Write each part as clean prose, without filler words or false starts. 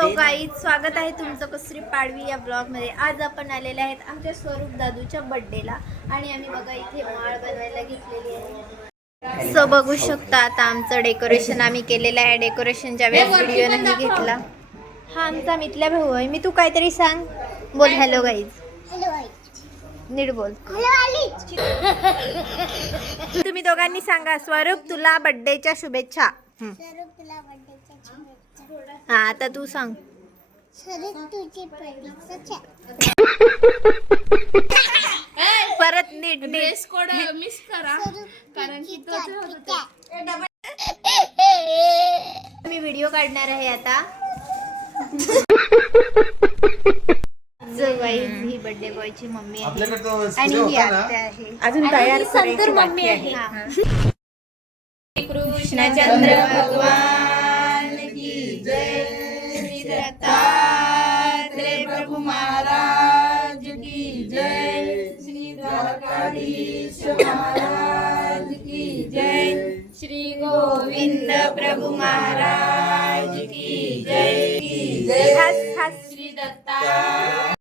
So guys, स्वागत आहे तुमचं कसरी पाडवी या ब्लॉगमध्ये. आज आपण आलेले आहेत आमच्या स्वरूप दादूच्या बर्थडेला आणि आम्ही बघा इथे माळ बनवायला घेतलेली आहे. सो बघू शकता आता आमचं डेकोरेशन आम्ही केलेलं आहे. डेकोरेशनच्या वेळेस व्हिडिओ नाही घेतला. हा आमचा मितल्या भाऊ आहे. मी तू काहीतरी सांग. बोल हॅलो गाईज. नीट बोल. तुम्ही दोघांनी सांगा. स्वरूप तुला बर्थडेच्या शुभेच्छा. हा आता तू सांग. परत नीट ड्रेस कोड मिस करा कारण की मी व्हिडिओ काढणार आहे आता. ही बर्थडे बॉयची मम्मी आहे आणि ही आत्या आहे. अजून तयार करायची मम्मी आहे. कृष्णचंद्र भगवान की जय. श्री दत्तात्रेय प्रभु महाराज की जय. श्री द्वारकाधीश महाराज की जय. श्री गोविंद प्रभु महाराज की जय. हस हस. श्री दत्तात्रेय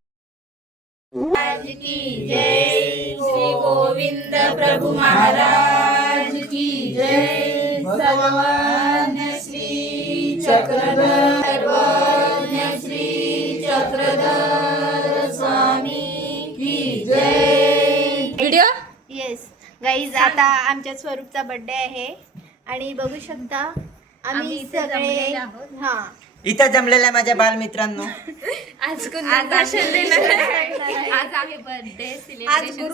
की जय. श्री गोविंद प्रभु महाराज की जय. सर्वज्ञ श्री चक्रधर. सर्वज्ञ श्री चक्रधर स्वामी की जय. व्हिडिओ. येस गाईज, आता आमच्या स्वरूपचा बर्थडे आहे आणि बघू शकता आम्ही सगळे इथं जमलेल्या माझ्या बालमित्रांनो, आज भाषण देणार. आज आहे बर्थडे सेलिब्रेशन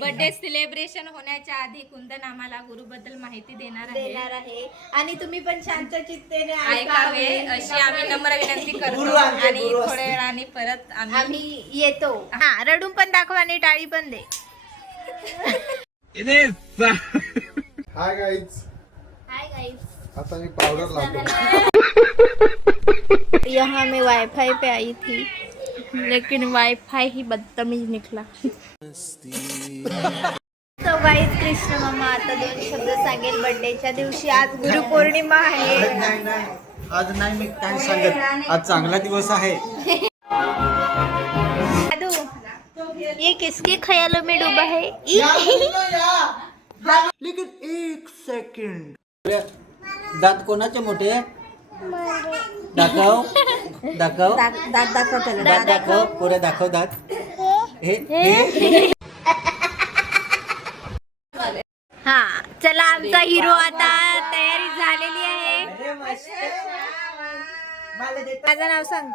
बर्थडे सेलिब्रेशन होण्याच्या आधी कुंदन आम्हाला गुरुबद्दल माहिती देणार आहे आणि तुम्ही पण शांत चित्तेने ऐकावे अशी आम्ही नम्र विनंती करतो आणि थोड्या वेळाने परत आम्ही येतो. हा रडून पण दाखवा आणि टाळी पण दे. Hi guys. Hi guys. आता मी पाउडर लावतो. यहाँ मैं वाईफाई पे आई थी लेकिन वाईफाई ही बदतमीज निकला. तो गाईज, कृष्ण मामा आता 2 शब्द सांगेल बर्थडेच्या दिवशी. आज गुरुपौर्णिमा आहे. आज नाही मी काय सांगत. आज चांगला दिवस आहे. दादू, ये किसके ख्यालों में डूबा है? लेकिन एक सेकंड. दात कोणाचे मोठे? दाखव दाखव दात दाखव त्याला. दात दाखव. पुरे दाखव दात. हे हा चला, आमचा हिरो आता तयारी झालेली आहे. माझं नाव सांग.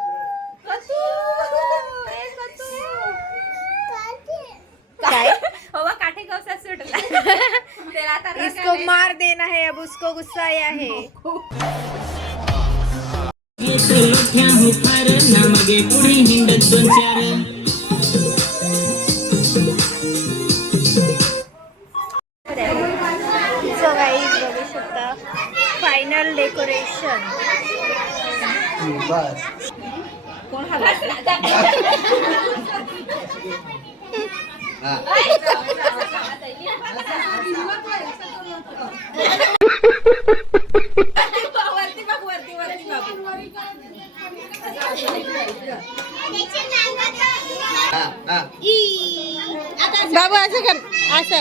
काय? काठे गवसा सुटला. इसको मार देना है, अब उसको गुस्सा आया है. सो गाईज, बघू शकता फायनल डेकोरेशन. बस. कोण हलवला? बाबू असं कर. असं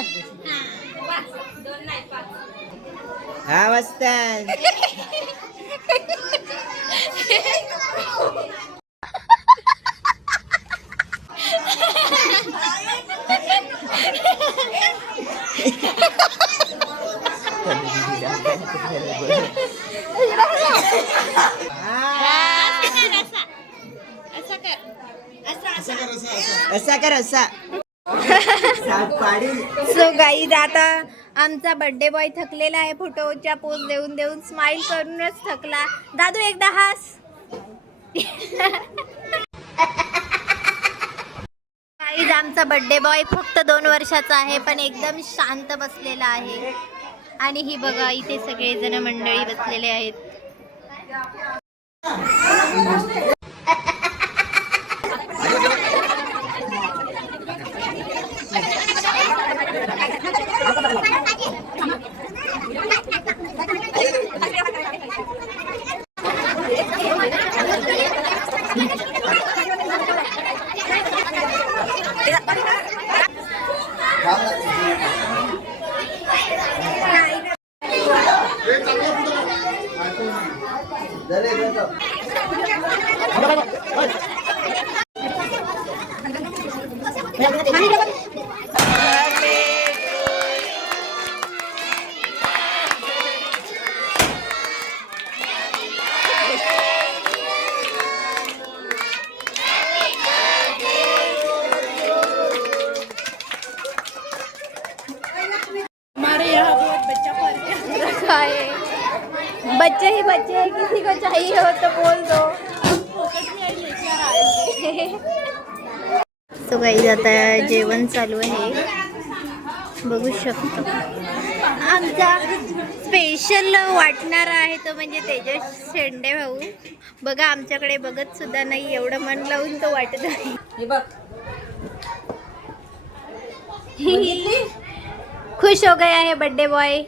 हा वाजता. असा कर असा. सो गाईज, आता आमचा बर्थडे बॉय थकलेला आहे. फोटोच्या पोज देऊन देऊन स्माइल करूनच थकला. दादू एकदा हास. गाईज, आमचा बर्थडे बॉय फक्त 2 वर्षाचा आहे पण एकदम शांत बसलेला आहे. आणि ही बघा इथे सगळे जण मंडळी बसलेले आहेत. बच्चे ही बच्चे हैं, किसी को चाहिए हो तो बोल दो. सो काही आता जेवण चालू आहे, बघू शकतो. आमचा स्पेशल वाटणारा आहे तो म्हणजे तेजस शेंडे भाऊ. बघा आमच्याकडे बघत सुद्धा नाही, एवढं मन लावून तो वाटत आहे. खुश हो गया है बर्थडे बॉय.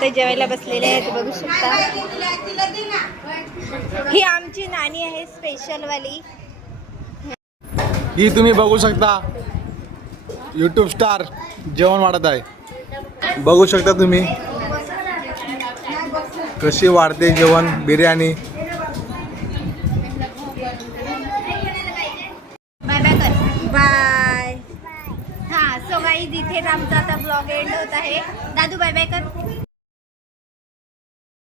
ते जेवायला बसलेले आहेत, बघू शकता. ही आमची नानी आहे स्पेशल वाली. ही तुम्ही बघू शकता YouTube स्टार जेवण वाढत आहे. बघू शकता तुम्ही कशी वाढते जेवण बिर्याणी. बाय बाय कर. बाय. हा सो गाईज इथेच आमचा आता ब्लॉग एंड होत आहे. दादू बाय बाय कर.